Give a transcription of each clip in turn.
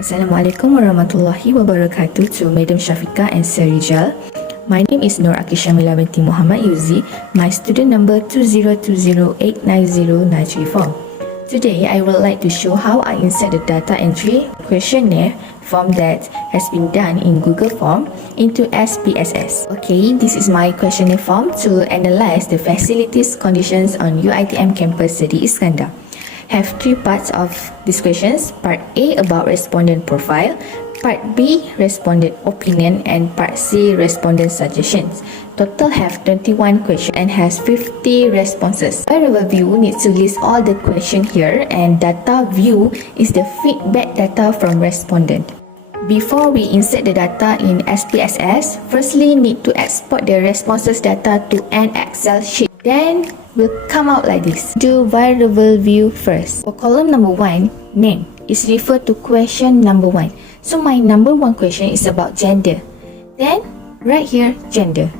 Assalamualaikum warahmatullahi wabarakatuh to Madam Syafiqah and Sir Rijal. My name is Nur Akishamila binti Muhammad Yuzi. My student number 2020890934. Today, I would like to show how I insert the data entry questionnaire form that has been done in Google Form into SPSS. Okay, this is my questionnaire form to analyze the facilities conditions on UiTM campus Seri Iskandar. Have three parts of these questions. Part A about respondent profile, Part B respondent opinion, and Part C respondent suggestions. Total have 21 questions and has 50 responses. Variable view needs to list all the questions here, and data view is the feedback data from respondent. Before we insert the data in SPSS, firstly need to export the responses data to an Excel sheet. Then will come out like this. Do variable view first. For column number 1, name is referred to question number 1. So my number 1 question is about gender. Then right here gender.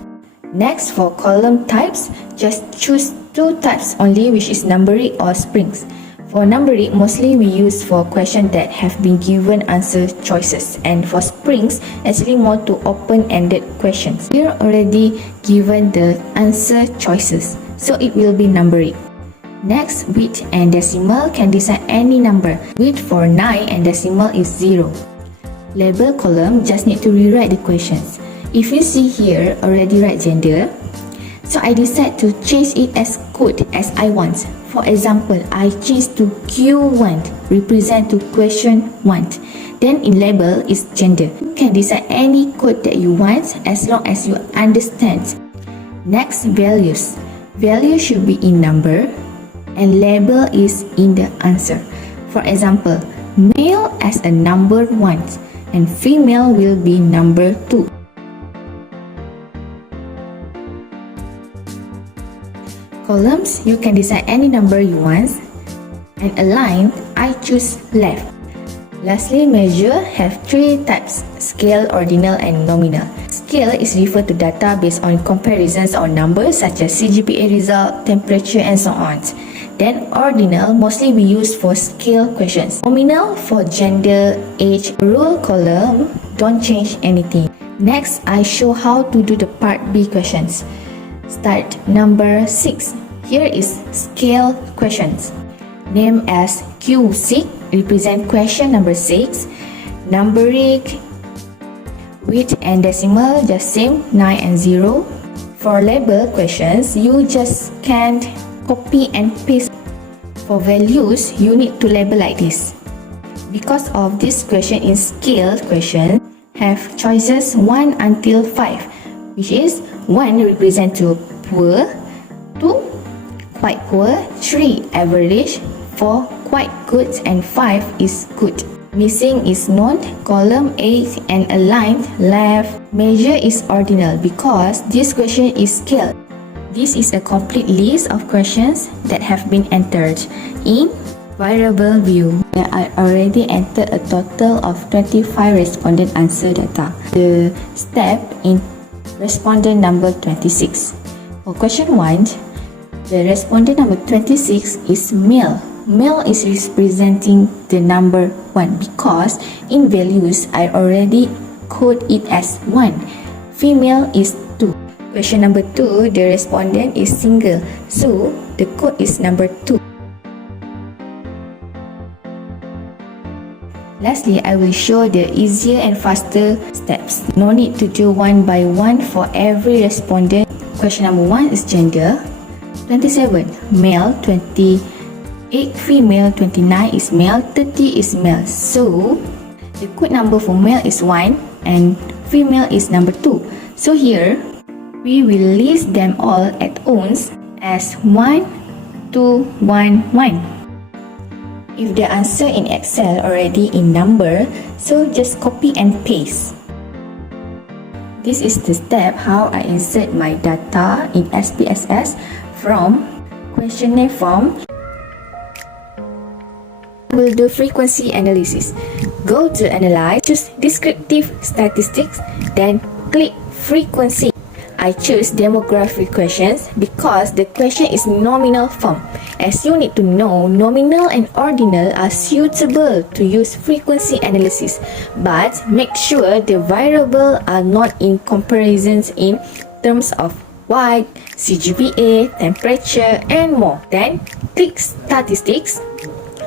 Next, for column types, just choose 2 types only, which is numeric or strings. For numeric, mostly we use for questions that have been given answer choices, and for strings, actually more to open-ended questions. Here already given the answer choices, so it will be numeric. Next, with and decimal can decide any number. With for 9 and decimal is 0. Label column just need to rewrite the questions. If you see here already write gender, so I decide to change it as code as I want. For example, I change to Q1 represent to question 1. Then in label is gender. You can decide any code that you want as long as you understand. Next, values. Value should be in number and label is in the answer. For example, male as a number 1 and female will be number 2. Columns, you can decide any number you want, and align, I choose left. Lastly, measure have 3 types: scale, ordinal, and nominal. Scale is referred to data based on comparisons on numbers such as CGPA result, temperature, and so on. Then ordinal mostly we use for scale questions. Nominal for gender, age. Rule column, don't change anything. Next, I show how to do the part B questions. Start number 6. Here is scale questions. Name as Q6 represent question number 6. Numeric, with and decimal just same 9 and 0. For label questions, you just can't copy and paste. For values, you need to label like this. Because of this question in scale question have choices 1 until 5, which is 1 represent to poor, 2 quite poor, 3 average, 4 quite good, and 5 is good. Missing is note, column 8 and aligned left. Measure is ordinal because this question is scale. This is a complete list of questions that have been entered in variable view. I already entered a total of 25 respondent answer data. The step in respondent number 26. For question 1, the respondent number 26 is male. Male is representing the number 1 because in values I already code it as 1. Female is 2. Question number 2, the respondent is single, so the code is number 2. Lastly, I will show the easier and faster steps. No need to do one by one for every respondent. Question number 1 is gender. 27 male, 28 female, 29 is male, 30 is male. So the code number for male is 1 and female is number 2. So here we will list them all at once as 1, 2, 1, 1. If the answer in Excel already in number, so just copy and paste. This is the step how I insert my data in SPSS from questionnaire form. We'll do frequency analysis. Go to analyze, choose descriptive statistics, then click frequency. I choose demographic questions because the question is nominal form. as you need to know nominal and ordinal are suitable to use frequency analysis, but make sure the variables are not in comparisons in terms of weight, CGPA, temperature and more. Then click statistics.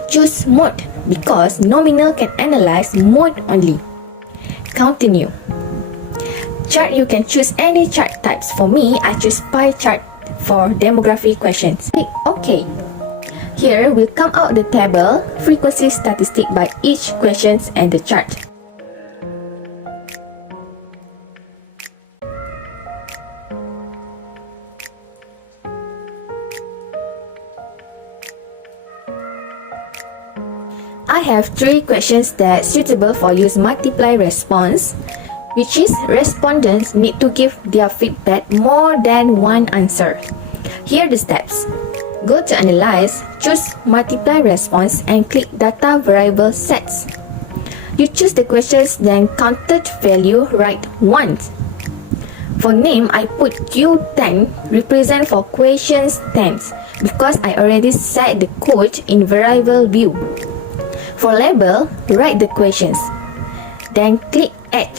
Choose mode because nominal can analyze mode only. Continue. Chart, you can choose any chart types. For me, I choose pie chart for demography questions. Click OK. Here will come out the table, frequency statistic by each questions and the chart. I have 3 questions that suitable for use multiply response, which is respondents need to give their feedback more than one answer. Here are the steps. Go to Analyze, choose Multiply Response and click Data Variable Sets. You choose the questions, then counted value write 1. For name, I put Q10 represent for questions 10 because I already set the code in variable view. For label, write the questions. Then click Add.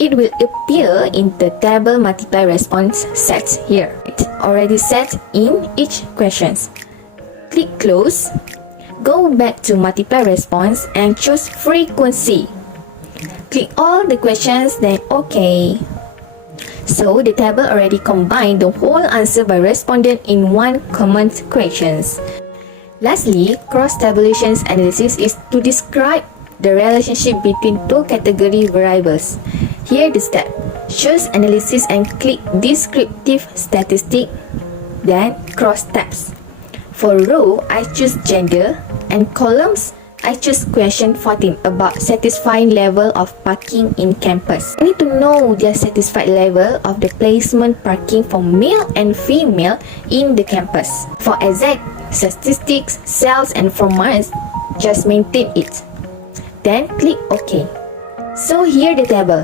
It will appear in the table multiply response set here. It's already set in each questions. Click Close. Go back to multiply response and choose frequency. Click all the questions, then OK. So the table already combined the whole answer by respondent in one common questions. Lastly, cross-tabulation analysis is to describe the relationship between 2 category variables. Here the step. Choose analysis and click descriptive statistic, then cross tabs. For row, I choose gender, and columns, I choose question 14 about satisfying level of parking in campus. I need to know their satisfied level of the placement parking for male and female in the campus. For exact statistics, cells and formats, just maintain it. Then click OK. So here the table.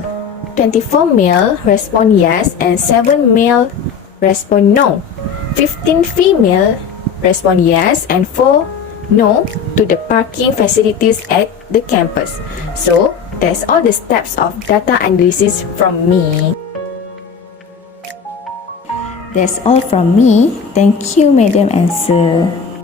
24 male respond yes and 7 male respond no. 15 female respond yes and 4 no to the parking facilities at the campus. So that's all the steps of data analysis from me. That's all from me. Thank you, Madam and Sir.